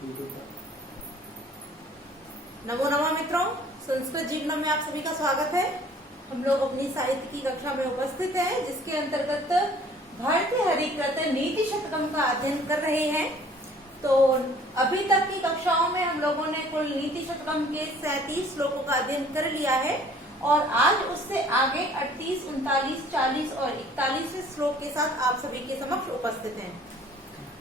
नमो नमः मित्रों, संस्कृत जीवनम में आप सभी का स्वागत है। हम लोग अपनी साहित्य की कक्षा में उपस्थित हैं, जिसके अंतर्गत भर्तृहरिकृत नीति शतकम का अध्ययन कर रहे हैं। तो अभी तक की कक्षाओं में हम लोगों ने कुल नीति शतकम के 37 श्लोकों का अध्ययन कर लिया है और आज उससे आगे 38, 39, 40 और 41वें श्लोक के साथ आप सभी के समक्ष उपस्थित हैं।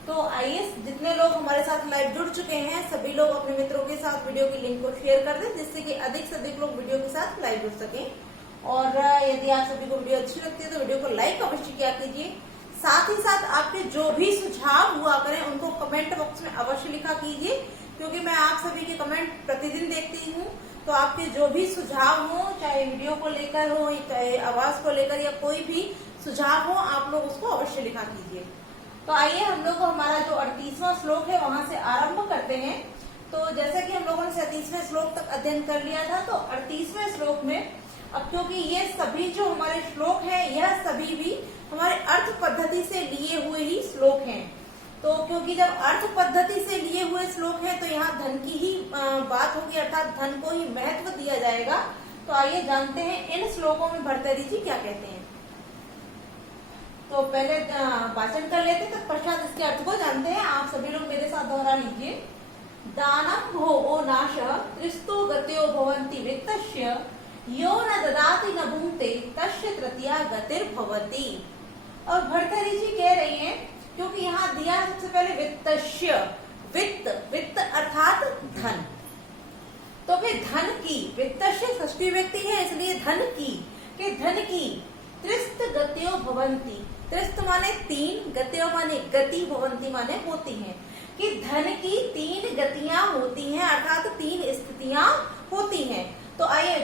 तो आइए, जितने लोग हमारे साथ लाइव जुड़ चुके हैं सभी लोग अपने मित्रों के साथ वीडियो की लिंक को शेयर कर दें, जिससे कि अधिक से अधिक लोग वीडियो के साथ लाइव जुड़ सकें। और यदि आप सभी को वीडियो अच्छी लगती है तो वीडियो को लाइक अवश्य किया कीजिए। साथ ही साथ आपके जो भी सुझाव हुआ करें उनको कमेंट बॉक्स में अवश्य लिखा कीजिए, क्योंकि मैं आप सभी के कमेंट प्रतिदिन देखती हूँ। तो आपके जो भी सुझाव हो, चाहे वीडियो को लेकर हो, चाहे आवाज को लेकर या कोई भी सुझाव हो, आप लोग उसको अवश्य लिखा कीजिए। तो आइए हम लोग हमारा जो 38वां श्लोक है वहां से आरंभ करते हैं। तो जैसा कि हम लोगों ने 37वें श्लोक तक अध्ययन कर लिया था, तो 38वें श्लोक में अब क्योंकि ये सभी जो हमारे श्लोक हैं यह सभी भी हमारे अर्थ पद्धति से लिए हुए ही श्लोक हैं। तो क्योंकि जब अर्थ पद्धति से लिए हुए श्लोक हैं तो यहाँ धन की ही बात होगी, अर्थात धन को ही महत्व दिया जाएगा। तो आइए जानते हैं इन श्लोकों में भर्तृहरि जी क्या कहते हैं। तो पहले वाचन कर लेते, तत्पश्चात इसके अर्थ को जानते हैं। आप सभी लोग मेरे साथ दोहरा लीजिए। दानम भोगो नाशः त्रिस्तु गत्यो भवन्ति वित्तस्य यो न ददाति न भुंक्ते तस्य तृतीया गतिर्भवति। और भर्तृहरि जी कह रही हैं, क्योंकि यहाँ दिया सबसे पहले वित्तस्य, वित्त अर्थात धन। तो फिर धन की, वित्तस्य षष्ठी व्यक्ति है इसलिए धन की त्रिस्त गत्यो भवन्ति, त्रिस्त माने 3, गत्यो माने गति, भवन्ति माने होती हैं, कि धन की 3 गतियां होती हैं, अर्थात 3 स्थितियां होती हैं। तो आइए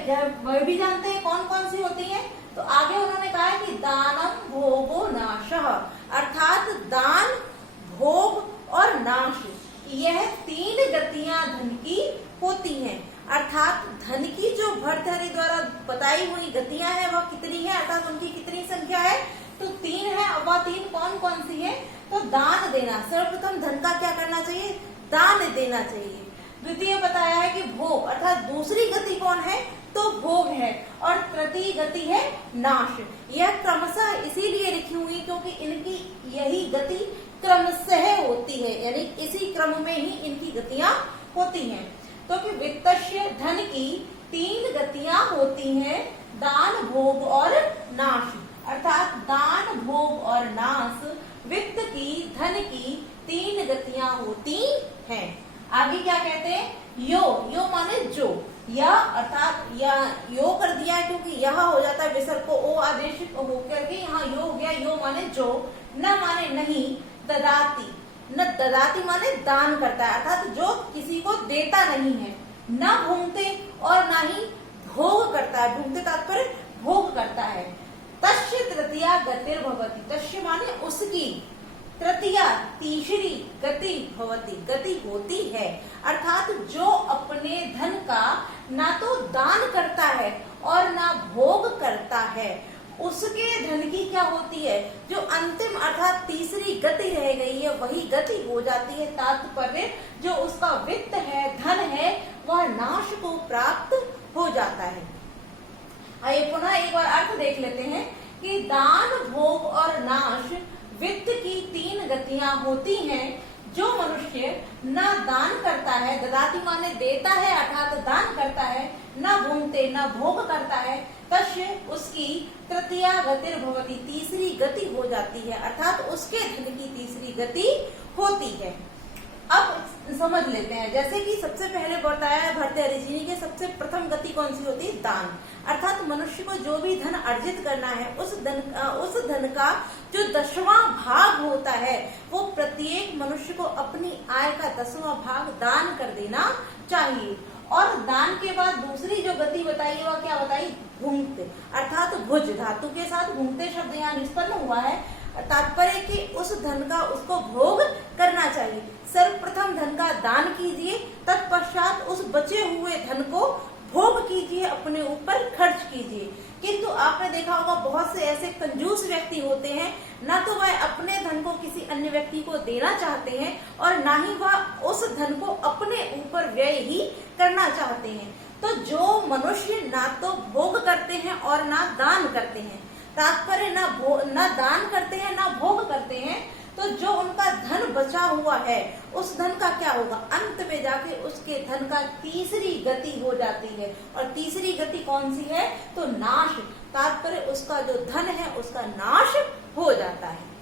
वह भी जानते हैं कौन कौन सी होती हैं। तो आगे उन्होंने कहा है कि दानम भोगो नाशः, अर्थात दान, भोग और नाश, यह 3 गतियां धन की होती हैं। अर्थात धन की जो भर्तृहरि द्वारा बताई हुई गतियां हैं वह कितनी है, अर्थात उनकी कितनी संख्या है, तो 3 है। अब वह 3 कौन कौन सी है, तो दान देना, सर्वप्रथम धन का क्या करना चाहिए, दान देना चाहिए। द्वितीय बताया है कि भोग, अर्थात दूसरी गति कौन है, तो भोग है। और तृतीय गति है नाश। यह क्रमशः इसीलिए लिखी हुई क्योंकि इनकी यही गति क्रमशः होती है, यानी इसी क्रम में ही इनकी गतियां होती हैं। तो कि वित्तस्य, धन की 3 गतियां होती हैं, दान, भोग और नाश, अर्थात दान, भोग और नाश, वित्त की, धन की 3 गतियां होती हैं। आगे क्या कहते हैं, यो माने जो, यह अर्थात यो कर दिया है क्योंकि यह हो जाता है विसर्ग को ओ आदेश होकर के यहाँ यो हो गया। यो माने जो, न माने नहीं, ददाती, न ददाती माने दान करता है, अर्थात जो किसी को देता नहीं है, न भुंक्ते और न ही भोग करता है, भुंक्ते तात्पर्य भोग करता है। तस्य तृतीया गतिर्भवति, तस्य माने उसकी, तृतीया तीसरी गति भवति, गति होती है, अर्थात जो अपने धन का ना तो दान करता है और ना भोग करता है, उसके धन की क्या होती है, जो अंतिम अर्थात तीसरी गति रह गई है वही गति हो जाती है। तात्पर्य जो उसका वित्त है, धन है, वह नाश को प्राप्त हो जाता है। आइए पुनः एक बार अर्थ देख लेते हैं कि दान, भोग और नाश, वित्त की 3 गतियां होती हैं। जो मनुष्य न दान करता है, ददाती माने देता है अर्थात दान करता है, न भुंक्ते न भोग करता है, तस्य उसकी तृतीया गतिर्भवति, तीसरी गति हो जाती है, अर्थात उसके धन की तीसरी गति होती है। अब समझ लेते हैं, जैसे कि सबसे पहले बताया है भर्तृहरि जी की सबसे प्रथम गति कौन सी होती है, दान, अर्थात मनुष्य को जो भी धन अर्जित करना है उस धन का जो 10वां भाग होता है वो प्रत्येक मनुष्य को अपनी आय का 10वां भाग दान कर देना चाहिए। और दान के बाद दूसरी जो गति बताई वह क्या बताई, भुंक्ते, अर्थात भुज धातु के साथ भुंक्ते शब्द यहाँ निष्पन्न हुआ है। तात्पर्य कि उस धन का उसको भोग करना चाहिए। सर्वप्रथम धन का दान कीजिए, तत्पश्चात उस बचे हुए धन को भोग कीजिए, अपने ऊपर खर्च कीजिए। किंतु आपने देखा होगा बहुत से ऐसे कंजूस व्यक्ति होते हैं, ना तो वह अपने धन को किसी अन्य व्यक्ति को देना चाहते हैं और ना ही वह उस धन को अपने ऊपर व्यय ही करना चाहते हैं। तो जो मनुष्य ना तो भोग करते हैं और ना दान करते हैं, तात्पर्य ना दान करते हैं ना भोग करते हैं, तो जो उनका धन बचा हुआ है उस धन का क्या होगा, अंत में जाके उसके धन का तीसरी गति हो जाती है। और तीसरी गति कौन सी है, तो नाश, तात्पर्य उसका जो धन है उसका नाश हो जाता है।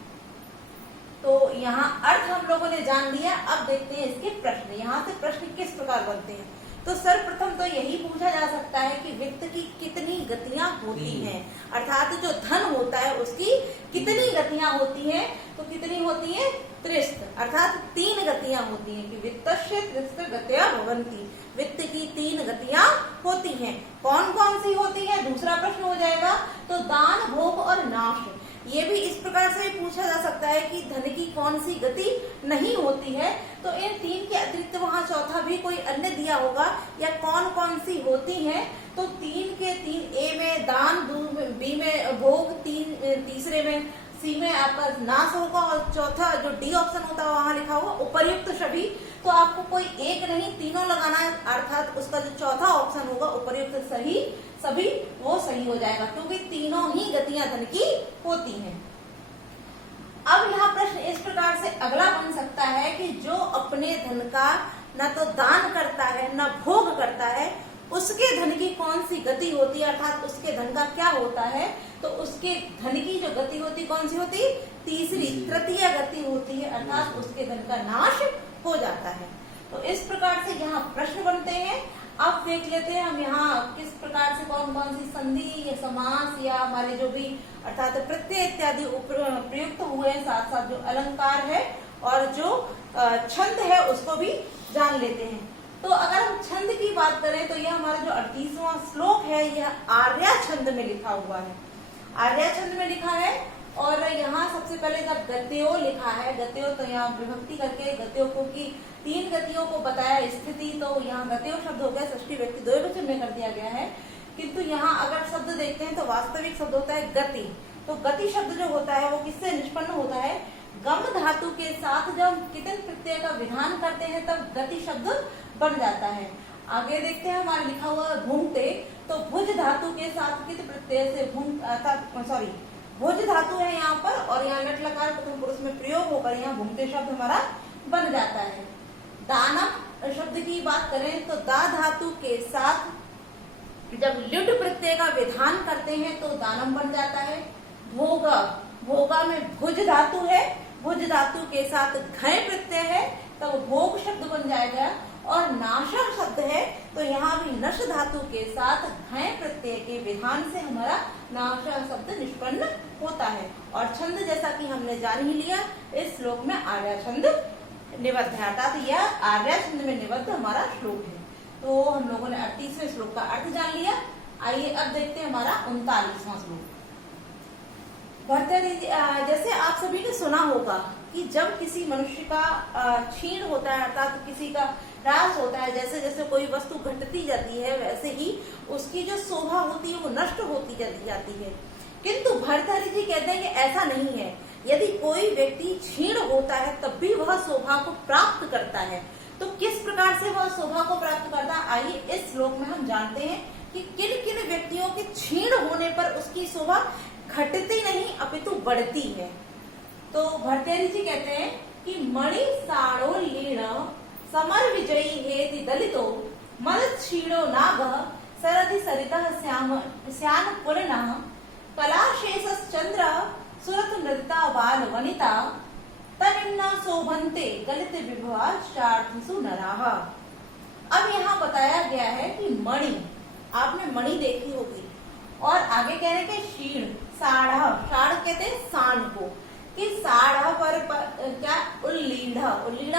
तो यहाँ अर्थ हम लोगों ने जान लिया। अब देखते हैं इसके प्रश्न। यहाँ से प्रश्न किस प्रकार बनते हैं। तो सर्वप्रथम तो यही पूछा जा सकता है कि वित्त की कितनी गतियां होती हैं, अर्थात जो धन होता है उसकी कितनी गतियां होती हैं। तो कितनी होती है, त्रिस्त, अर्थात 3 गतियां होती हैं कि वित्तस्य त्रिस्त गतयः भवन्ति। वित्त की 3 गतियां होती हैं। कौन कौन सी होती है, दूसरा प्रश्न हो जाएगा। तो दान, भोग और नाश। ये भी इस प्रकार से पूछा जा सकता है कि धन की कौन सी गति नहीं होती है। तो इन 3 के अतिरिक्त वहाँ चौथा भी कोई अन्य दिया होगा, या कौन कौन सी होती हैं। तो 3 के 3, ए में दान, बी में भोग, तीसरे में, सी में आपका नाश होगा और चौथा जो डी ऑप्शन होता है वहां लिखा होगा उपर्युक्त सभी। तो आपको कोई एक नहीं, तीनों लगाना है, अर्थात उसका जो चौथा ऑप्शन होगा उपर्युक्त सभी वो सही हो जाएगा, क्योंकि तीनों ही गतियां धन की होती हैं। अब यहाँ प्रश्न इस प्रकार से अगला बन सकता है कि जो अपने धन का न तो दान करता है न भोग करता है, उसके धन की कौन सी गति होती है, अर्थात उसके धन का क्या होता है। तो उसके धन की जो गति होती कौन सी होती, तीसरी, तृतीय गति होती है, अर्थात उसके धन का नाश हो जाता है। तो इस प्रकार से यहाँ प्रश्न बनते हैं। अब देख लेते हैं हम यहाँ किस प्रकार से कौन कौन सी संधि या समास या हमारे जो भी अर्थात प्रत्यय इत्यादि प्रयुक्त हुए हैं, साथ साथ जो अलंकार है और जो छंद है उसको भी जान लेते हैं। तो अगर हम छंद की बात करें तो यह हमारा जो 38वां श्लोक है यह आर्या छंद में लिखा हुआ है, आर्या छंद में लिखा है। और यहाँ सबसे पहले जब गत्यो लिखा है, गत्यो तो यहाँ विभक्ति करके गत्यो को की 3 गतियों को बताया स्थिति, तो यहाँ गत्यो शब्द हो गया, षष्ठी व्यक्ति द्विवचन में कर दिया गया है। किंतु यहाँ अगर शब्द देखते हैं तो वास्तविक शब्द होता है गति। तो गति शब्द जो होता है वो किससे निष्पन्न होता है, गम धातु के साथ जब कितन प्रत्यय का विधान करते हैं तब गति शब्द बन जाता है। आगे देखते हैं हमारा लिखा हुआ भूंगते, तो भुज धातु के साथ कित प्रत्यय से भुज धातु है यहाँ पर, और यहाँ लट लकार प्रथम पुरुष में प्रयोग होकर यहाँ भूंगते शब्द हमारा बन जाता है। दानम शब्द की बात करें तो दा धातु के साथ जब लिट प्रत्यय का विधान करते हैं तो दानम बन जाता है। भोगा, भोगा में भुज धातु है, भुज धातु के साथ घय प्रत्यय है तब भोग शब्द बन जाएगा। और नाशा शब्द है तो यहाँ भी नश धातु के साथ घय प्रत्यय के विधान से हमारा नाशा शब्द निष्पन्न होता है। और छंद जैसा कि हमने जान ही लिया, इस श्लोक में आर्या छंद निबद्ध है, अर्थात यह आर्या छंद में निबद्ध हमारा श्लोक है। तो हम लोगों ने 38वें श्लोक का अर्थ जान लिया। आइए अब देखते हैं हमारा 39वां श्लोक। भर्तृहरि, जैसे आप सभी ने सुना होगा कि जब किसी मनुष्य का क्षीण होता है, अर्थात किसी का ह्रास होता है, जैसे जैसे कोई वस्तु घटती जाती है वैसे ही उसकी जो शोभा होती है वो नष्ट होती जाती है। किंतु भर्तृहरि जी कहते हैं कि ऐसा नहीं है, यदि कोई व्यक्ति क्षीण होता है तब भी वह शोभा को प्राप्त करता है। तो किस प्रकार से वह शोभा को प्राप्त करता है, आइए इस श्लोक में हम जानते हैं कि किन किन व्यक्तियों के क्षीण होने पर उसकी शोभा घटती नहीं अपितु बढ़ती है। तो भर्तृहरि जी कहते हैं कि मणि साड़ो लीण समर विजयी हेति दलितो मद क्षीणो नाग सरधि सरितः श्याम पूर्ण कलाशेष चंद्र सुरत नृता बाल वनिता तनिन्ना शोभन्ते गलित विभवा चार्थसु नराः। अब यहाँ बताया गया है कि मणि, आपने मणि देखी होगी, और आगे कह रहे हैं क्षीण, साढ़, साढ़ कहते हैं सांड को, कि साढ़ पर क्या उल्लीढ़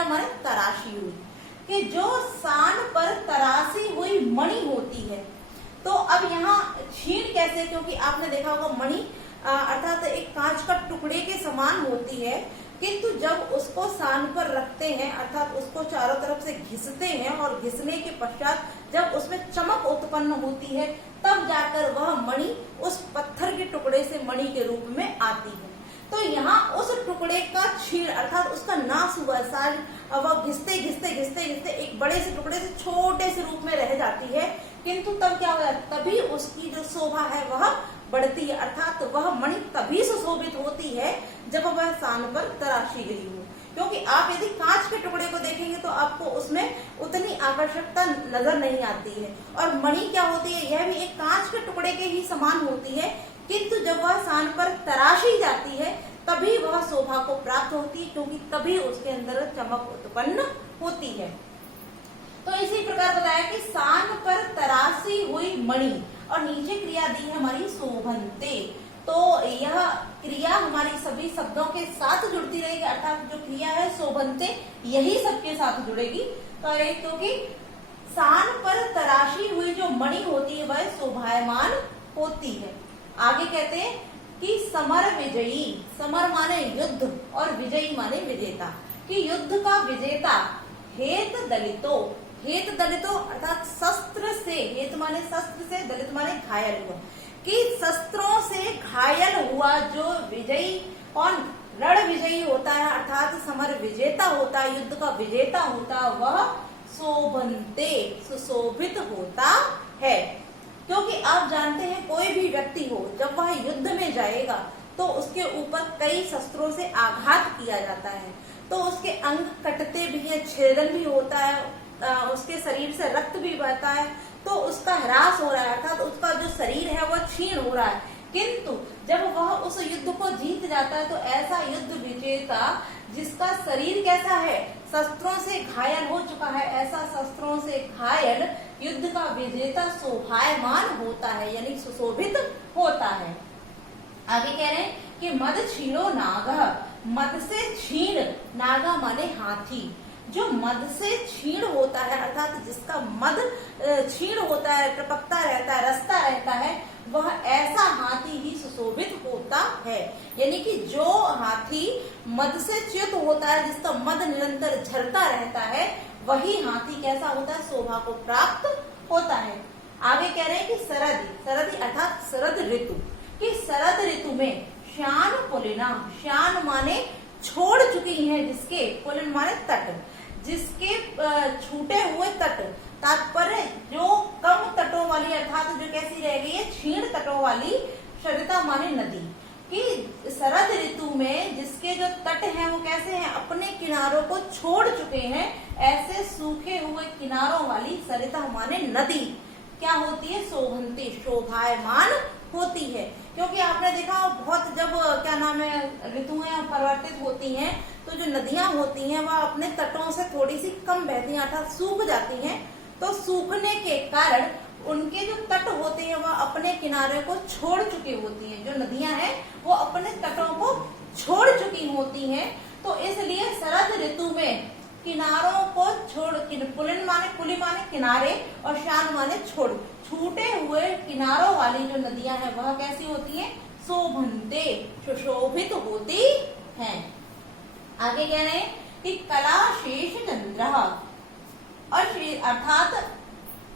माने तराशी हुई, कि जो सांड पर तराशी हुई मणि होती है। तो अब यहाँ क्षीण कैसे, क्योंकि आपने देखा होगा मणि अर्थात एक कांच का टुकड़े के समान होती है, किंतु जब उसको सान पर रखते हैं अर्थात उसको चारों तरफ से घिसते हैं और घिसने के पश्चात जब उसमें चमक उत्पन्न होती है तब जाकर वह मणि उस पत्थर के टुकड़े से मणि के रूप में आती है। तो यहाँ उस टुकड़े का छीण अर्थात उसका नाश हुआ साल वह घिसते घिसते घिसते घिसते एक बड़े से टुकड़े से छोटे से रूप में रह जाती है, किंतु तब क्या हुआ, तभी उसकी जो शोभा है वह बढ़ती है अर्थात वह मणि तभी सुशोभित होती है जब वह सान पर तराशी गई हो। क्योंकि आप यदि कांच के टुकड़े को देखेंगे तो आपको उसमें उतनी आकर्षकता नजर नहीं आती है, और मणि क्या होती है, यह भी एक कांच के टुकड़े के ही समान होती है, किंतु जब वह सान पर तराशी जाती है तभी वह शोभा को प्राप्त होती है, क्योंकि तभी उसके अंदर चमक उत्पन्न होती है। तो इसी प्रकार बताया कि सान पर तराशी हुई मणि, और नीचे क्रिया दी है हमारी शोभन्ते। तो यह क्रिया हमारी सभी शब्दों के साथ जुड़ती रहेगी अर्थात जो क्रिया है शोभन्ते यही सबके साथ जुड़ेगी। तो क्योंकि सान पर तराशी हुई जो मणि होती है वह शोभायमान होती है। आगे कहते हैं कि समर विजयी, समर माने युद्ध और विजयी माने विजेता, कि युद्ध का विजेता हेत दलितो, हेत दलितो अर्थात शस्त्र से, हेत माने शस्त्र से, दलित माने घायल हुआ, कि शस्त्रों से घायल हुआ जो विजयी कौन रण विजयी होता है अर्थात समर विजेता होता है, युद्ध का विजेता होता है, वह शोभन्ते सुशोभित होता है। क्योंकि आप जानते हैं कोई भी व्यक्ति हो जब वह युद्ध में जाएगा तो उसके ऊपर कई शस्त्रों से आघात किया जाता है, तो उसके अंग कटते भी हैं, छेदन भी होता है, उसके शरीर से रक्त भी बहता है, तो उसका ह्रास हो रहा है अर्थात उसका जो शरीर है वह क्षीण हो रहा है। किंतु जब वह उस युद्ध को जीत जाता है तो ऐसा युद्ध विजेता जिसका शरीर कैसा है, शस्त्रों से घायल हो चुका है, ऐसा शस्त्रों से घायल युद्ध का विजेता शोभायमान होता है यानी सुशोभित होता है। आगे कह रहे हैं कि मद छीणो नाग, मद से छीण, नागा माने हाथी, जो मद से क्षीण होता है अर्थात जिसका मद क्षीण होता है, टपकता रहता है, रसता रहता है, वह ऐसा हाथी ही सुशोभित होता है। यानी कि जो हाथी मद से च्युत होता है, जिसका मद निरंतर झरता रहता है, वही हाथी कैसा होता है, शोभा को प्राप्त होता है। आगे कह रहे हैं कि सरदी, सरदी अर्थात शरद ऋतु, कि शरद ऋतु में श्यान पुलिना, श्यान माने छोड़ चुकी है जिसके, पुलिन माने तट, जिसके छूटे हुए तट, तात्पर्य जो कम तटों वाली अर्थात जो कैसी रह गई है, क्षीण तटों वाली, शरिता माने नदी, कि शरद ऋतु में जिसके जो तट हैं वो कैसे हैं, अपने किनारों को छोड़ चुके हैं, ऐसे सूखे हुए किनारों वाली सरिता माने नदी क्या होती है, शोभन्ती, शोभायमान होती है। क्योंकि आपने देखा बहुत जब क्या नाम है ऋतुएं परिवर्तित होती हैं तो जो नदियां होती हैं वह अपने तटों से थोड़ी सी कम बहती हैं अर्थात सूख जाती हैं, तो सूखने के कारण उनके जो तट होते हैं वह अपने किनारे को छोड़ चुकी होती हैं, जो नदियां हैं वो अपने तटों को छोड़ चुकी होती हैं। तो इसलिए शरद ऋतु में किनारों को छोड़, पुलिन माने, पुली माने किनारे और श्यान माने छोड़, छूटे हुए किनारों वाली जो नदियां हैं वह कैसी होती हैं, शोभन्ते, सुशोभित होती हैं। आगे कह रहे हैं कि कला शेष चंद्र, और अर्थात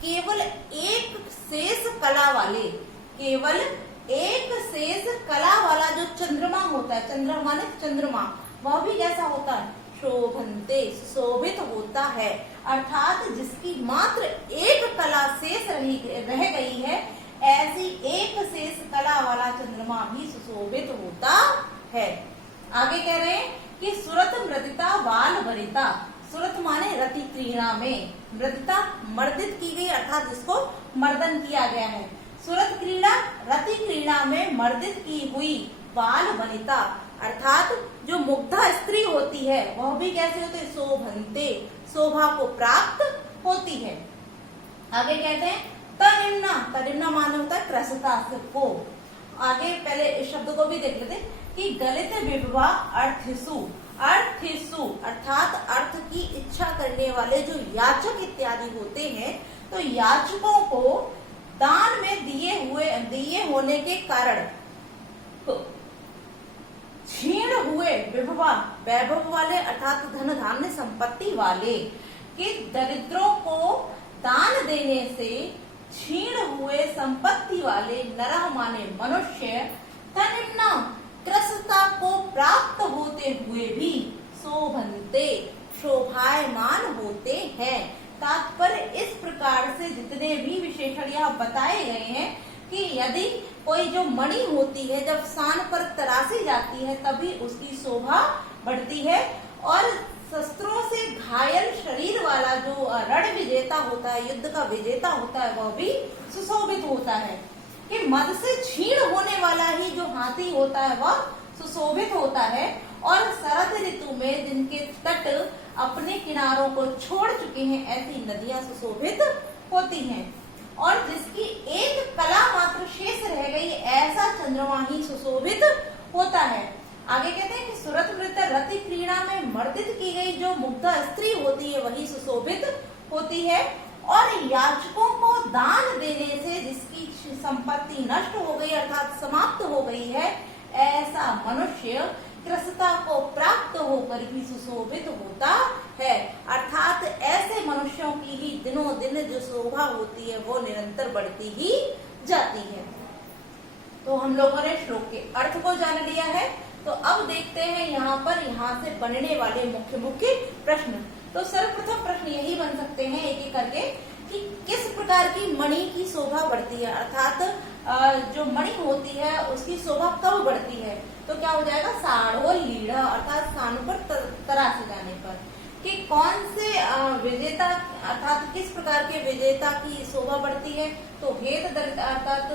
केवल एक शेष कला वाले, केवल एक शेष कला वाला जो चंद्रमा होता है, चंद्रमा माने चंद्रमा, वह भी कैसा होता है, शोभन्ते, शोभित होता है, अर्थात जिसकी मात्र एक कला शेष रह गई है, ऐसी एक शेष कला वाला चंद्रमा भी सुशोभित होता है। आगे कह रहे हैं कि सुरत मृदिता वाल वरिता, सुरत माने रति क्रीड़ा में, मृदिता मर्दित की गई अर्थात जिसको मर्दन किया गया है, सुरत क्रीड़ा रति क्रीड़ा में मर्दित की हुई, बाल वनिता अर्थात जो मुग्धा स्त्री होती है वह भी कैसे होते, शोभन्ते, शोभा को प्राप्त होती है। आगे कहते हैं तनिम्ना, तनिम्ना माने होता है त्रसता को। आगे पहले इस शब्द को भी देख लेते कि गलित विवाह अर्थिसु, अर्थिसु अर्थात अर्थ की इच्छा करने वाले जो याचक इत्यादि होते हैं, तो याचकों को दान में दिए होने के कारण क्षीण हुए विभवा वैभव वाले अर्थात धन धान्य संपत्ति वाले कि दरिद्रों को दान देने से क्षीण हुए संपत्ति वाले नरह माने मनुष्य तनिम्न कृशता को प्राप्त होते हुए भी शोभन्ते शोभायमान होते हैं। तात्पर्य इस प्रकार से जितने भी विशेषण यहाँ बताए गए हैं कि यदि कोई जो मणि होती है जब सान पर तराशी जाती है तभी उसकी शोभा बढ़ती है, और शस्त्रों से घायल शरीर वाला जो रण विजेता होता है, युद्ध का विजेता होता है, वह भी सुशोभित होता है। कि मद से क्षीण होने वाला ही जो हाथी होता है वह सुशोभित होता है, और शरद ऋतु में जिनके तट अपने किनारों को छोड़ चुके हैं ऐसी नदियां सुशोभित होती हैं, और जिसकी एक कला मात्र शेष रह गई ऐसा चंद्रमा ही सुशोभित होता है। आगे कहते हैं कि सुरत मृत रति क्रीड़ा में मर्दित की गई जो मुग्धा स्त्री होती है वही सुशोभित होती है, और याचकों को दान देने से जिसकी संपत्ति नष्ट हो गई अर्थात समाप्त हो गई है ऐसा मनुष्य कृशता को प्राप्त होकर भी सुशोभित होता है। अर्थात ऐसे मनुष्यों की ही दिनों दिन जो शोभा होती है वो निरंतर बढ़ती ही जाती है। तो हम लोगों ने श्लोक के अर्थ को जान लिया है। तो अब देखते हैं यहाँ से बनने वाले मुख्य मुख्य प्रश्न। तो सर्वप्रथम प्रश्न यही बन सकते हैं एक एक करके कि किस प्रकार की मणि की शोभा बढ़ती है, अर्थात जो मणि होती है उसकी शोभा कब बढ़ती है। तो क्या हो जाएगा, साढ़ो लीढ़ा अर्थात सानू पर तरासे जाने पर। कि कौन से विजेता अर्थात किस प्रकार के विजेता की शोभा बढ़ती है, तो हेत दलित अर्थात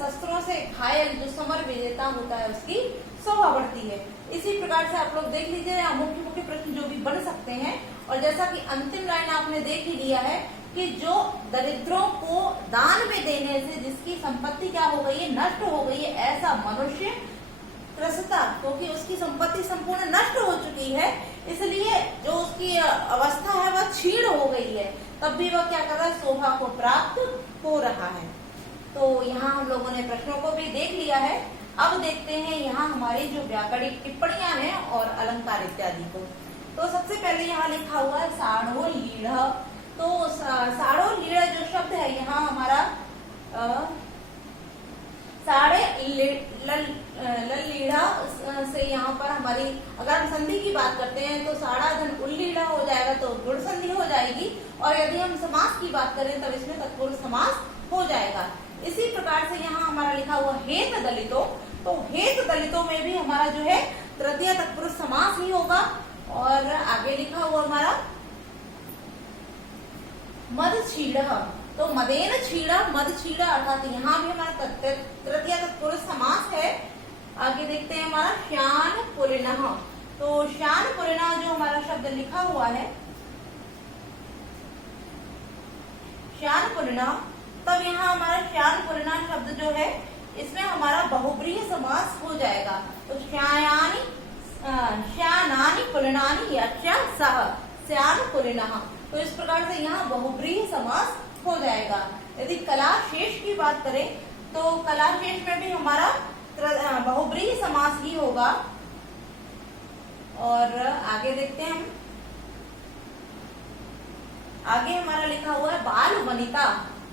शस्त्रों से घायल जो समर विजेता होता है उसकी शोभा बढ़ती है। इसी प्रकार से आप लोग देख लीजिए यहाँ मुख्य मुख्य प्रश्न जो भी बन सकते हैं। और जैसा कि अंतिम लाइन आपने देख ही लिया है कि जो दरिद्रों को दान में देने से जिसकी संपत्ति क्या हो गई है, नष्ट हो गई है, ऐसा मनुष्य कृशता क्योंकि उसकी संपत्ति संपूर्ण नष्ट हो चुकी है, इसलिए जो उसकी अवस्था है वह क्षीण हो गई है, तब भी वह क्या कर रहा है, शोभा को प्राप्त हो रहा है। तो यहाँ हम लोगों ने प्रश्नों को भी देख लिया है। अब देखते हैं यहाँ हमारी जो व्याकरणिक टिप्पणियां हैं और अलंकार इत्यादि को। तो सबसे पहले यहाँ लिखा हुआ है साढ़ो लीढ़। तो साढ़ो लीढ़ जो शब्द है यहाँ हमारा साढ़े लीढ़ा से यहाँ पर हमारी अगर हम संधि की बात करते हैं तो साढ़ा धन उल्लीढ़ा हो जाएगा तो गुण संधि हो जाएगी, और यदि हम समास की बात करें तब इसमें तत्पुरुष समास हो जाएगा। इसी प्रकार से यहाँ हमारा लिखा हुआ हेत दलितों, तो हेत दलितों में भी हमारा जो है तृतीय तत्पुरुष समास ही होगा। और आगे लिखा हुआ हमारा मद छीड़, तो मदेन छीड़ा मद छीड़ा अर्थात यहाँ भी हमारा तृतीय तत्पुरुष समास है। आगे देखते हैं हमारा श्यान पुलिनः, तो श्यान पुलिनः जो हमारा शब्द लिखा हुआ है श्यान पुलिनः, तब यहाँ हमारा श्यान पुलिनः शब्द जो है इसमें हमारा बहुब्रीहि समास हो जाएगा। तो श्यायानि श्यानानि पुलिनानि यच्च सः श्यान पुलिनः, तो इस प्रकार से यहाँ बहुब्रीहि समास हो जाएगा। यदि कला शेष की बात करें तो कला शेष में भी हमारा बहुब्रीहि समास ही होगा। और आगे देखते हैं हम, आगे हमारा लिखा हुआ है बाल वनिता।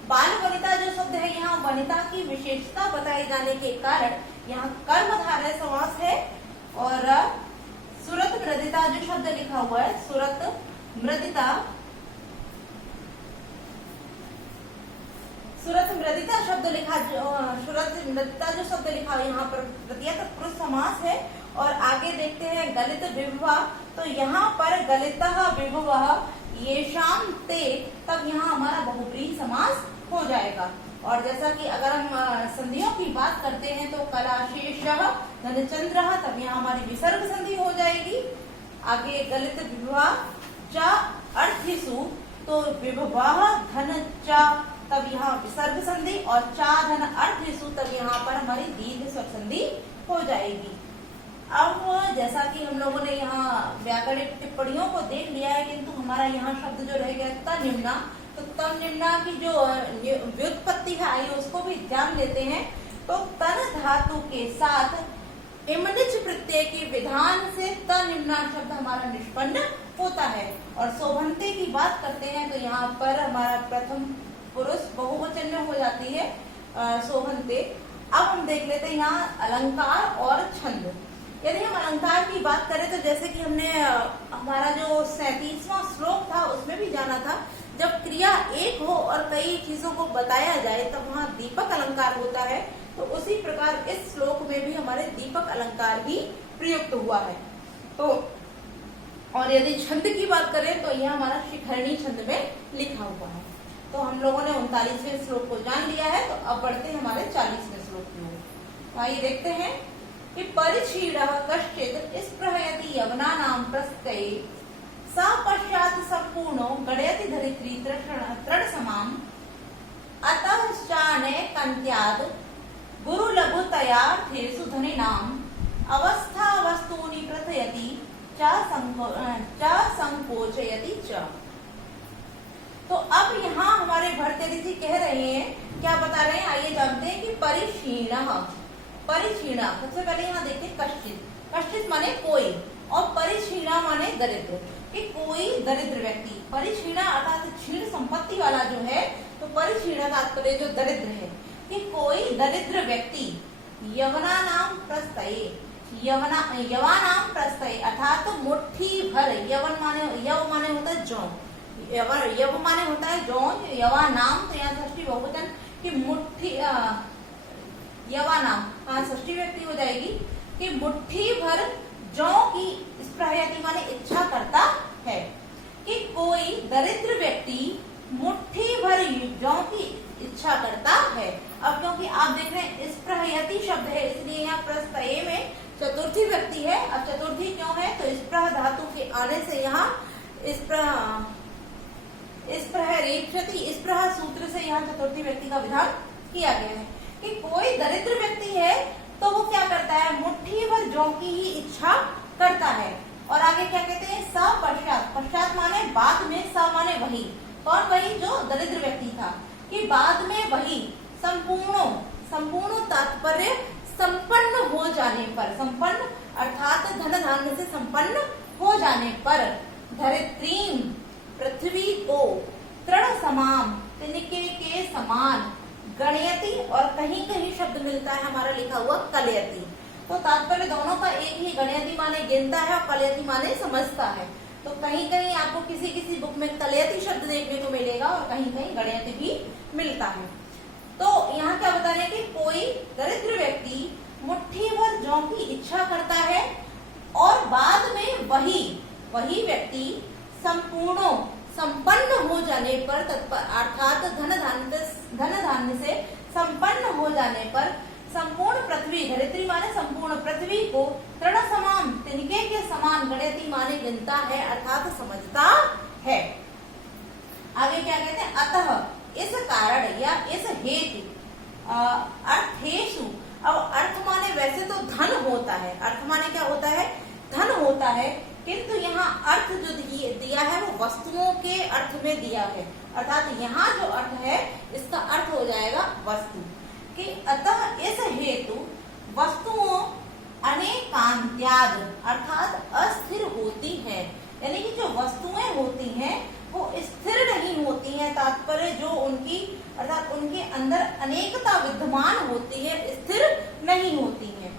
बाल वनिता जो शब्द है यहाँ वनिता की विशेषता बताए जाने के कारण यहाँ कर्मधारय समास है। और सुरत मृदिता जो शब्द लिखा हुआ है सुरत मृदिता, सुरत मृदिता शब्द लिखा सुरत मृदिता जो शब्द लिखा है यहाँ पर तृतीय तत्पुरुष समास है। और आगे देखते हैं गलित विभवा, तो यहाँ पर गलितः विभवः येषां ते, तब यहाँ हमारा बहुब्रीहि समास हो जाएगा। और जैसा कि अगर हम संधियों की बात करते हैं तो कलाशेषः धनचंद्रः, तब यहाँ हमारी विसर्ग संधि हो जाएगी। आगे गलित विभवा च अर्थिषु, तो विभवः धन च, तब यहाँ विसर्ग संधि, और चा धन अर्थिषु, तब यहाँ पर हमारी दीर्घ स्वर संधि हो जाएगी। अब जैसा कि हम लोगों ने यहाँ व्याकरणिक टिप्पणियों को देख लिया है, किंतु हमारा यहाँ शब्द जो रह गया तनिम्ना, तो तनिम्ना की जो व्युत्पत्ति है आइए उसको भी ध्यान देते हैं। तो तन धातु के साथ इमनिच प्रत्यय के विधान से त निम्नांश शब्द हमारा निष्पन्न होता है। और शोभन्ते की बात करते हैं तो यहाँ पर हमारा प्रथम पुरुष बहुवचन में हो जाती है शोभन्ते। अब हम देख लेते हैं यहाँ अलंकार और छंद। यदि हम अलंकार की बात करें तो जैसे कि हमने हमारा जो 37वां श्लोक था उसमें भी जाना था, जब क्रिया एक हो और कई चीजों को बताया जाए तब वहाँ दीपक अलंकार होता है। तो उसी प्रकार इस श्लोक में भी हमारे दीपक अलंकार ही प्रयुक्त हुआ है। तो और यदि छंद की बात करें तो यह हमारा शिखरणी छंद में लिखा हुआ है। तो हम लोगों ने 39वें श्लोक को जान लिया है। तो अब बढ़ते हैं हमारे 40वें श्लोक की ओर। तो आइए देखते हैं कि परिच्छीडः कश्चित् स्पृहयति यवनानां प्रस्थये सा पश्चात् सम्पूर्णो गणयति धरित्री तृणसमाम् अतश्चाने कन्त्याद् गुरुलघुतयार्थेषु धनिनाम् अवस्था वस्तूनि प्रथयति च संकोचयति च। तो अब यहाँ हमारे भर्तृहरि जी कह रहे हैं, क्या बता रहे हैं, आइए जानते हैं कि परिक्षीणः, परिक्षीणा सबसे पहले यहाँ देखते हैं कश्चित। कश्चित माने कोई और परिक्षीणा माने दरिद्र, कि कोई दरिद्र व्यक्ति। परिक्षीणा अर्थात क्षीण संपत्ति वाला जो है, तो परिक्षीणा तात्पर्य जो दरिद्र है, कि कोई दरिद्र व्यक्ति यवनानां प्रस्थये, यवानां प्रस्थये अर्थात मुट्ठी भर, यवन माने यव माने होता है जौन, यव माने होता है जौन, यवानाम तो यहाँ षष्ठी बहुवचन की मुट्ठी यवानाम षष्ठी व्यक्ति हो जाएगी कि मुट्ठी भर जौ की स्पृहयति माने इच्छा करता है, कि कोई दरिद्र व्यक्ति मुट्ठी भर जौ की इच्छा करता है। अब क्योंकि आप देख रहे हैं स्पृहयति शब्द है, इसलिए यहाँ प्रस्थये में चतुर्थी व्यक्ति है। अब चतुर्थी क्यों है, तो स्पृह धातु के आने से यहाँ स्पृह सूत्र से यहाँ चतुर्थी व्यक्ति का विधान किया गया है कि कोई दरिद्र व्यक्ति है तो वो क्या करता है, मुट्ठी भर जौ की ही इच्छा करता है। और आगे क्या कहते हैं, स पश्चात, पश्चात माने बाद में, स माने वही, कौन वही, जो दरिद्र व्यक्ति था, कि बाद में वही संपूर्ण, संपूर्ण तात्पर्य संपन्न हो जाने पर, संपन्न अर्थात धन धान्य से संपन्न हो जाने पर, धरित्रीम पृथ्वी को तृण समाम तिनके के समान गणयति, और कहीं कहीं शब्द मिलता है हमारा लिखा हुआ कलयति। तो तात्पर्य दोनों का एक ही, गणयति माने गिनता है और कलयति माने समझता है। तो कहीं कहीं आपको किसी किसी बुक में कलयति शब्द देखने को मिलेगा और कहीं कहीं गणयति भी मिलता है। तो यहाँ क्या बता रहे हैं कि कोई दरिद्र व्यक्ति मुट्ठी भर जौ की इच्छा करता है और बाद में वही व्यक्ति संपूर्ण संपन्न हो जाने पर, अर्थात धन धान्य से संपन्न हो जाने पर संपूर्ण पृथ्वी, धरित्री माने संपूर्ण पृथ्वी को तृण समान तिनके के समान गणयति माने गिनता है अर्थात समझता है। आगे क्या कहते हैं, अतः इस कारण या इस हेतु अर्थेषु। अब अर्थ माने वैसे तो धन होता है, अर्थ माने क्या होता है, धन होता है, किंतु यहाँ अर्थ जो दिया है वो वस्तुओं के अर्थ में दिया है, अर्थात यहाँ जो अर्थ है इसका अर्थ हो जाएगा वस्तु, कि अतः इस हेतु वस्तुओं अनेकांत्याद अर्थात अस्थिर होती है, यानी कि जो वस्तुएं होती हैं वो स्थिर नहीं होती हैं, तात्पर्य जो उनकी अर्थात उनके अंदर अनेकता विद्यमान होती है, स्थिर नहीं होती है।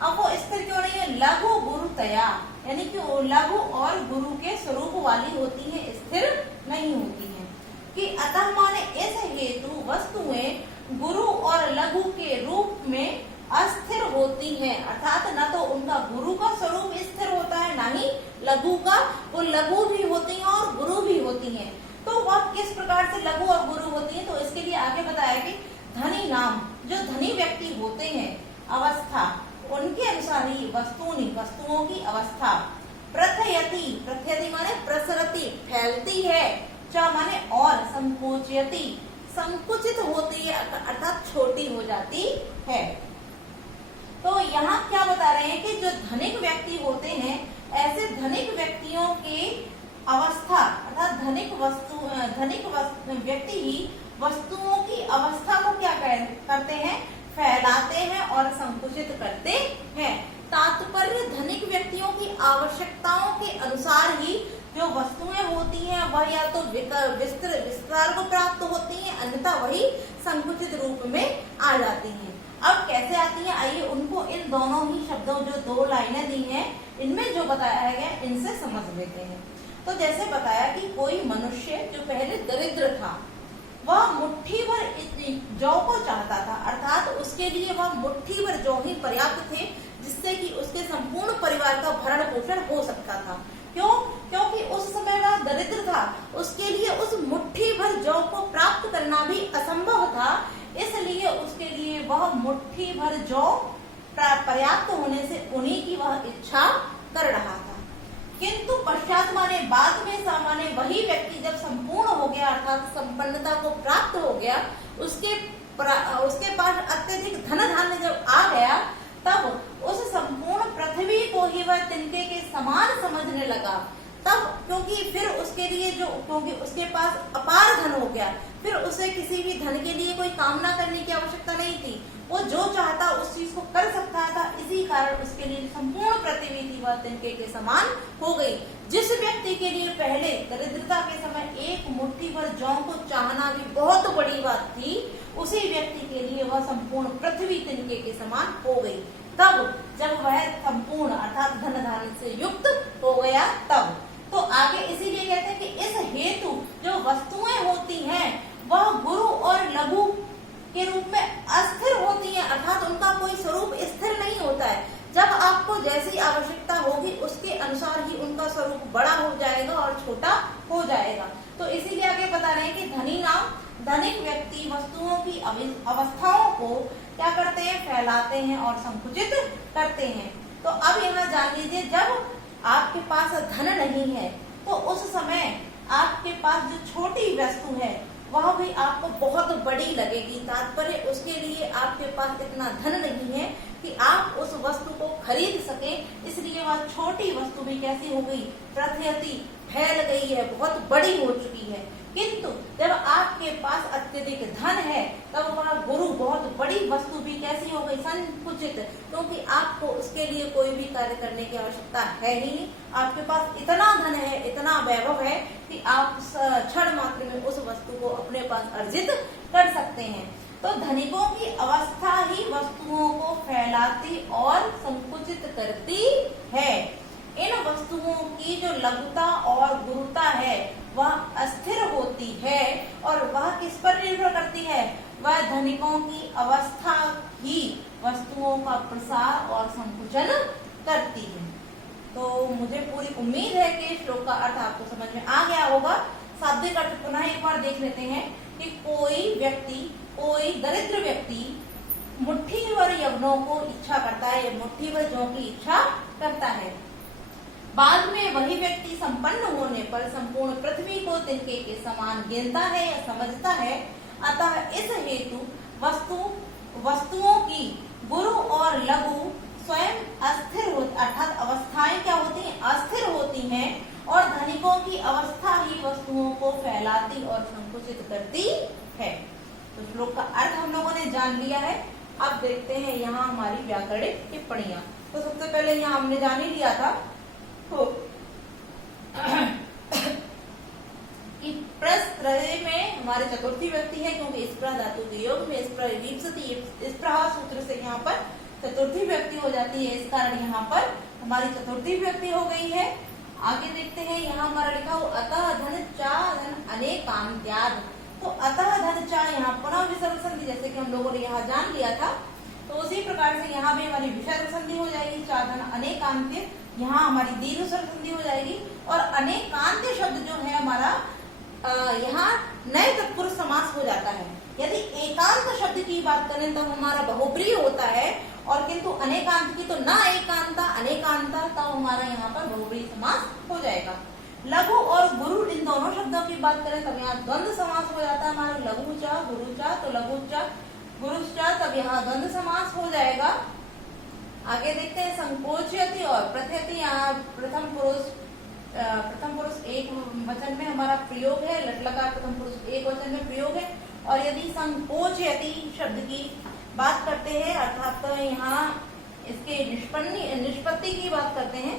अब वो स्थिर क्यों नहीं है, लघु गुरुतया, यानी कि वो लघु और गुरु के स्वरूप वाली होती है, स्थिर नहीं होती है। कि अतः माने इस हेतु वस्तुएं गुरु और लघु के रूप में अस्थिर होती हैं, अर्थात न तो उनका गुरु का स्वरूप स्थिर होता है, ना ही लघु का, वो लघु भी होती हैं और गुरु भी होती हैं। तो वह किस प्रकार से लघु और गुरु होती हैं, तो इसके लिए आगे बताया कि धनी नाम, जो धनी व्यक्ति होते हैं, अवस्था उनके अनुसार ही वस्तुओं की अवस्था, प्रथयति, प्रथयति माने प्रसरति, फैलती है, च माने और, संकोचयति, संकुचित होती है अर्थात छोटी हो जाती है। तो यहाँ क्या बता रहे हैं कि जो धनिक व्यक्ति होते हैं, ऐसे धनिक व्यक्तियों की अवस्था अर्थात धनिक व्यक्ति ही वस्तुओं की अवस्था को क्या करते हैं, फैलाते हैं और संकुचित करते हैं। तात्पर्य धनिक व्यक्तियों की आवश्यकताओं के अनुसार ही जो वस्तुएं होती हैं वह या तो विस्तार को प्राप्त होती हैं, अन्यथा वही संकुचित रूप में आ जाती हैं। अब कैसे आती हैं, आइए उनको इन दोनों ही शब्दों, जो दो लाइनें दी हैं इनमें जो बताया गया इनसे समझ लेते हैं। तो जैसे बताया कि कोई मनुष्य जो पहले दरिद्र था, वह मुट्ठी भर जौ को चाहता था, अर्थात उसके लिए वह मुट्ठी भर जौ ही पर्याप्त थे, जिससे कि उसके संपूर्ण परिवार का भरण पोषण हो सकता था। क्यों? क्योंकि उस समय वह दरिद्र था, उसके लिए उस मुट्ठी भर जौ को प्राप्त करना भी असंभव था, इसलिए उसके लिए वह मुट्ठी भर जौ पर्याप्त होने से उन्हीं की वह इच्छा कर रहा था। किंतु पश्चात माने बाद में सामान्य वही व्यक्ति जब संपूर्ण हो गया, अर्थात संपन्नता को प्राप्त हो गया, उसके पास अत्यधिक धन धान्य जब आ गया, तब उस संपूर्ण पृथ्वी को ही वह तिनके के समान समझने लगा। तब क्योंकि फिर उसके लिए क्योंकि उसके पास अपार धन हो गया, फिर उसे किसी भी धन के लिए कोई कामना करने की आवश्यकता नहीं थी, वो जो चाहता उस चीज को कर सकता था। इसी कारण उसके लिए संपूर्ण पृथ्वी थी वह तिनके के समान हो गई। जिस व्यक्ति के लिए पहले दरिद्रता के समय एक मुट्ठी भर जौ को चाहना भी बहुत बड़ी बात थी, उसी व्यक्ति के लिए वह संपूर्ण पृथ्वी तिनके के समान हो गई। तब जब वह संपूर्ण अर्थात धन धान्य से युक्त हो गया, तब तो आगे इसीलिए कहते हैं कि इस हेतु जो वस्तुएं होती हैं वह गुरु और लघु के रूप में अस्थिर होती हैं, अर्थात उनका कोई स्वरूप स्थिर नहीं होता है। जब आपको जैसी आवश्यकता होगी उसके अनुसार ही उनका स्वरूप बड़ा हो जाएगा और छोटा हो जाएगा। तो इसीलिए आगे बता रहे हैं कि धनिक व्यक्ति वस्तुओं की अवस्थाओं को क्या करते हैं, फैलाते हैं और संकुचित करते हैं। तो अब यहाँ जान लीजिए, जब आपके पास धन नहीं है तो उस समय आपके पास जो छोटी वस्तु है वह भी आपको बहुत बड़ी लगेगी। तात्पर्य उसके लिए आपके पास इतना धन नहीं है कि आप उस वस्तु को खरीद सकें, इसलिए वह छोटी वस्तु भी कैसी हो गई, प्रथयति फैल गई है, बहुत बड़ी हो चुकी है। किंतु जब आपके पास अत्यधिक धन है तब वह गुरु बहुत बड़ी वस्तु भी कैसी हो गई, संकुचित, क्योंकि आपको उसके लिए कोई भी कार्य करने की आवश्यकता है ही नहीं। आपके पास इतना धन है, इतना वैभव है कि आप क्षण मात्र में उस वस्तु को अपने पास अर्जित कर सकते हैं। तो धनिकों की अवस्था ही वस्तुओं को फैलाती और संकुचित करती है। इन वस्तुओं की जो लघुता और गुरुता है वह अस्थिर होती है और वह किस पर निर्भर करती है, वह धनिकों की अवस्था ही वस्तुओं का प्रसार और संकुचन करती है। तो मुझे पूरी उम्मीद है कि श्लोक का अर्थ आपको समझ में आ गया होगा। शाब्दिक अर्थ पुनः एक बार देख लेते हैं कि कोई दरिद्र व्यक्ति मुट्ठी भर यवनों को इच्छा करता है या मुट्ठी भर जौ की इच्छा करता है। बाद में वही व्यक्ति संपन्न होने पर संपूर्ण पृथ्वी को तिनके के समान गिनता है या समझता है। अतः इस हेतु वस्तुओं की गुरु और लघु स्वयं अस्थिर अर्थात अवस्थाएं क्या होती हैं, अस्थिर होती हैं, और धनिकों की अवस्था ही वस्तुओं को फैलाती और संकुचित करती है। तो श्लोक का अर्थ हम लोगों ने जान लिया है। अब देखते हैं यहाँ हमारी व्याकरणिक टिप्पणियां। तो सबसे पहले यहाँ हमने जान ही लिया था तो कि प्रस्त्रय में हमारे चतुर्थी व्यक्ति है, क्योंकि स्प्रह धातु के योग में स्प्रह सूत्र से यहाँ पर चतुर्थी व्यक्ति हो जाती है, इस कारण यहाँ पर हमारी चतुर्थी व्यक्ति हो गई है। आगे देखते हैं, यहाँ हमारा लिखा हो अतः धन चा धन अनेकांत्याद। तो अतः धन चा यहाँ पुनः विसर्ग संधि, जैसे कि हम लोगों ने यहाँ जान लिया था, तो उसी प्रकार से यहाँ भी हमारी विसर्ग संधि हो जाएगी। चा धन अनेकांत्य, यहाँ हमारी दीर्घ संधि हो जाएगी। और अनेकांत्य शब्द जो है हमारा यहाँ नए तत्पुरुष समास हो जाता है। यदि एकांत शब्द की बात करें तो हमारा बहुब्रीहि होता है, और किंतु अनेकांत की तो न एकांता अनेकांता, तब हमारा यहाँ पर बहुब्रीहि समास हो जाएगा। लघु और गुरु इन दोनों शब्दों की बात करें तब यहाँ द्वंद्व समास हो जाता है हमारा। लघु चा गुरु चा, तो लघु चा गुरु चा, तब यहाँ द्वंद्व समास हो जाएगा। आगे देखते हैं संकोचयति और प्रथयति। यहाँ प्रथम पुरुष एक वचन में हमारा प्रयोग है, लट लकार प्रथम पुरुष एक वचन में प्रयोग है। और यदि संकोचयति शब्द की बात करते हैं, अर्थात तो यहाँ इसके निष्पत्ति की बात करते हैं।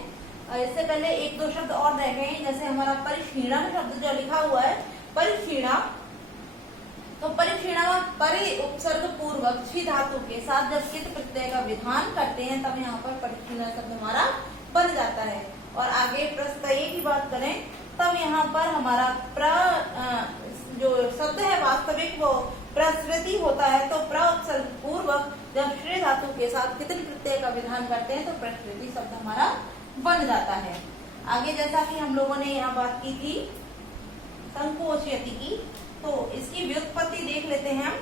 इससे पहले एक दो शब्द और रह गए, जैसे हमारा परिक्षीणा शब्द जो लिखा हुआ है परिक्षीणा, तो परिक्षीणा परि उपसर्ग पूर्वक छी धातु के साथ जब कित प्रत्यय का विधान करते हैं तब यहाँ पर परिक्षीणा शब्द हमारा बन जाता है। और आगे प्रस्तय की बात करें तब यहाँ पर हमारा जो शब्द है वास्तविक वो प्रसृति होता है, तो प्र उपसर्ग पूर्वक जब श्रेय धातु के साथ कितने प्रत्यय का विधान करते हैं तो प्रसृति शब्द हमारा बन जाता है। आगे जैसा कि हम लोगों ने यहाँ बात की थी संकोचयति की, तो इसकी व्युत्पत्ति देख लेते हैं हम।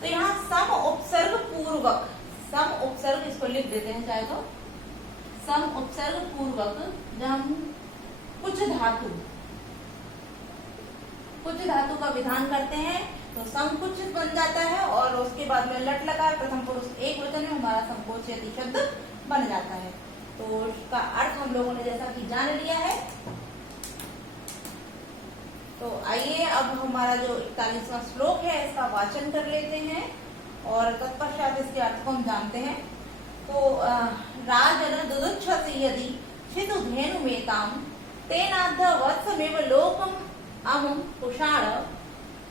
तो यहाँ सम उपसर्ग पूर्वक, सम उपसर्ग इसको लिख देते हैं चाहे तो, सम उपसर्ग पूर्वक जब हम कुछ धातु का विधान करते हैं तो संकुचित बन जाता है और उसके बाद में लट लगा प्रथम पुरुष एक वचन में हमारा संकोचयति शब्द बन जाता है। तो इसका अर्थ हम लोगों ने जैसा कि जान लिया है। तो आइए अब हमारा जो 41वां श्लोक है इसका वाचन कर लेते हैं और तत्पश्चात इसके अर्थ को हम जानते हैं। तो राजन दुदुच्छसि यदि शितु धेनु मेताम तेनाद्ध वत्समेव लोकम अमुम कुषाण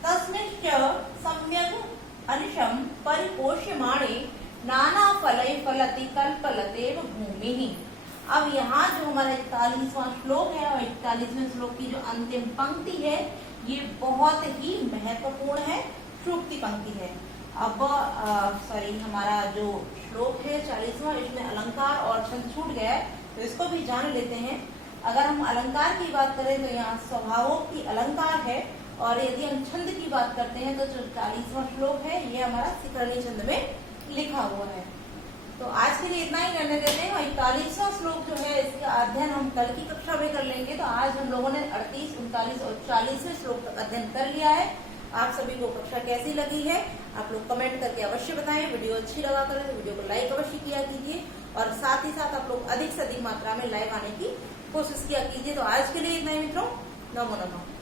तस्मिश्च सम्यक अनिशम परिपोष्यमाणे नाना फलै फलति कल्पलतेव भूमि। अब यहाँ जो हमारा 41वां श्लोक है और 41वें श्लोक की जो अंतिम पंक्ति है ये बहुत ही महत्वपूर्ण है, सूक्ति पंक्ति है। अब हमारा जो श्लोक है 40वां, इसमें अलंकार और छंद छूट गया है तो इसको भी जान लेते हैं। अगर हम अलंकार की बात करें तो यहाँ स्वभावोक्ति अलंकार है, और यदि हम छंद की बात करते हैं तो जो 40वां श्लोक है ये हमारा शिखरणी छंद में लिखा हुआ है। तो आज के लिए इतना ही करने देते हैं। 41वां श्लोक जो है इसका अध्ययन हम कल की कक्षा में कर लेंगे। तो आज हम लोगों ने 38, 39 और 40वें श्लोक तक अध्ययन कर लिया है। आप सभी को कक्षा कैसी लगी है आप लोग कमेंट करके अवश्य बताएं। वीडियो अच्छी लगा करें तो वीडियो को लाइक अवश्य किया कीजिए और साथ ही साथ आप लोग अधिक से अधिक मात्रा में लाइव आने की कोशिश किया कीजिए। तो आज के लिए इतना ही मित्रों, नमो नमः।